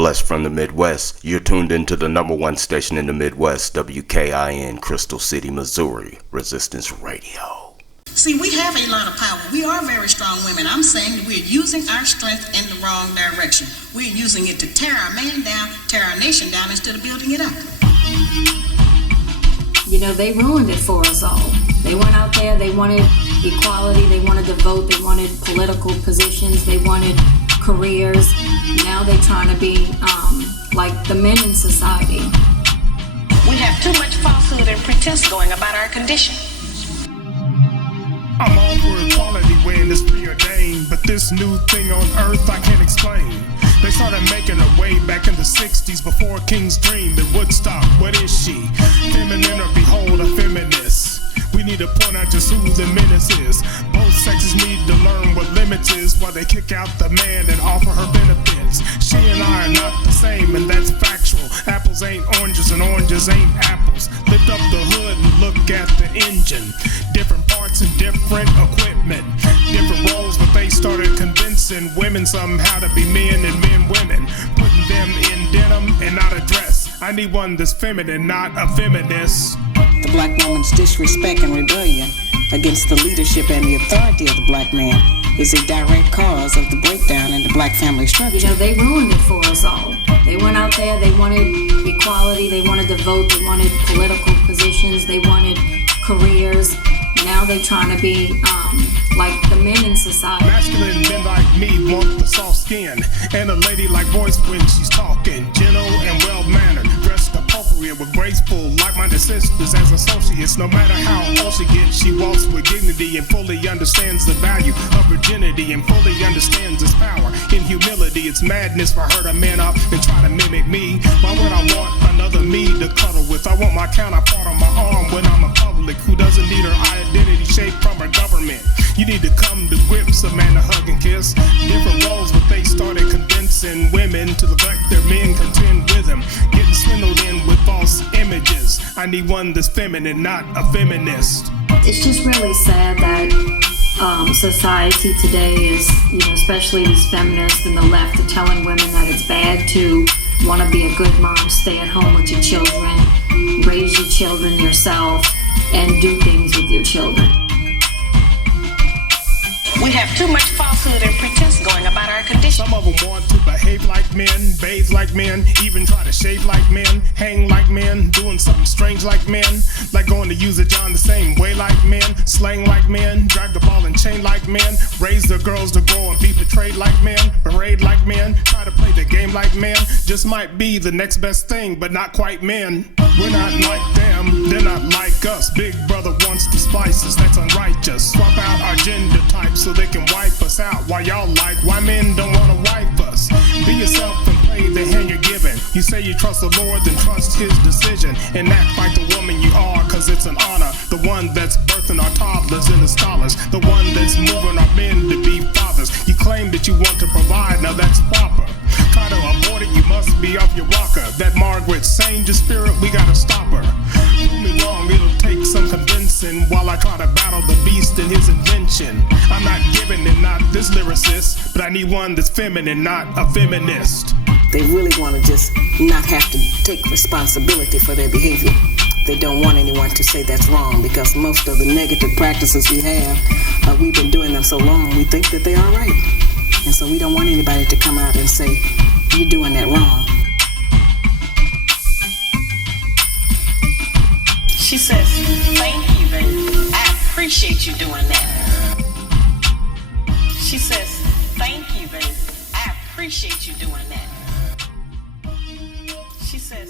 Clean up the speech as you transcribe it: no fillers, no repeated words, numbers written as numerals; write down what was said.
Blessed from the Midwest, you're tuned into the number one station in the Midwest, WKIN, Crystal City, Missouri, Resistance Radio. See, we have a lot of power. We are very strong women. I'm saying that we're using our strength in the wrong direction. We're using it to tear our man down, tear our nation down, instead of building it up. You know, they ruined it for us all. They went out there, they wanted equality, they wanted to vote, they wanted political positions, they wanted careers. Now they're trying to be like the men in society. We have too much falsehood and pretense going about our condition. I'm all for equality when it's preordained, but this new thing on earth I can't explain. They started making a way back in the 60s before King's dream at Woodstock. What is she? Feminine or behold a feminist? We need to point out just who the menace is. Both sexes need to learn what limits is while they kick out the man and offer her benefits. She and I are not the same, and that's factual. Apples ain't oranges and oranges ain't apples. Lift up the hood and look at the engine. Different parts and different equipment. Different roles, but they started convincing women somehow to be men and men women. Putting them in denim and not a dress. I need one that's feminine, not a feminist. The black woman's disrespect and rebellion against the leadership and the authority of the black man is a direct cause of the breakdown in the black family structure. You know, they ruined it for us all. They went out there, they wanted equality, they wanted to vote, they wanted political positions, they wanted careers. Now they're trying to be like the men in society. Masculine men like me want the soft skin and a ladylike voice when she's talking. Gentle and well-mannered, dressed appropriate with graceful, like-minded sisters as associates. No matter how old she gets, she walks with dignity and fully understands the value of virginity and fully understands its power. In humility, it's madness for her to man up and try to mimic me. Why would I want another me to cuddle with? I want my counterpart on my arm when I'm in public who doesn't need her identity shaped from her government. You need to come to grips, a man to hug and kiss. Different roles, but they started convincing women to neglect their men, contend with them. Getting swindled in with false images. I need one that's feminine, not a feminist. It's just really sad that society today is, you know, especially these feminists and the left are telling women that it's bad to want to be a good mom, stay at home with your children, raise your children yourself, and do things with your children. We have too much falsehood and pretense going about our condition. Some of them want to behave like men, bathe like men, even try to shave like men, hang like men, doing something strange like men, like going to use a John the same way like men, slang like men, drag the ball and chain like men, raise their girls to grow and be betrayed like men, berate like men, try to play the game like men, just might be the next best thing, but not quite men. We're not like them, they're not like us. Big brother wants to splice us, that's unrighteous. Swap out our gender types so they can wipe us out. Why y'all like why men don't wanna wipe us? Be yourself and play the hand you're given. You say you trust the Lord, then trust his decision. And act like the woman you are, cause it's an honor. The one that's birthing our toddlers and the scholars. The one that's moving our men to be fathers. You claim that you want to provide, now that's proper. Try to abort it, you must be off your rocker. That Margaret Sanger spirit, we gotta stop her. Prove me wrong, it'll take some convincing while I try to battle the beast and his invention. I'm not giving it, not this lyricist, but I need one that's feminine, not a feminist. They really want to just not have to take responsibility for their behavior. They don't want anyone to say that's wrong because most of the negative practices we have, we've been doing them so long, we think that they are right. And so we don't want anybody to come out and say, you're doing that wrong. She says, thank you, baby. I appreciate you doing that. She says, thank you, baby. I appreciate you doing that. She says,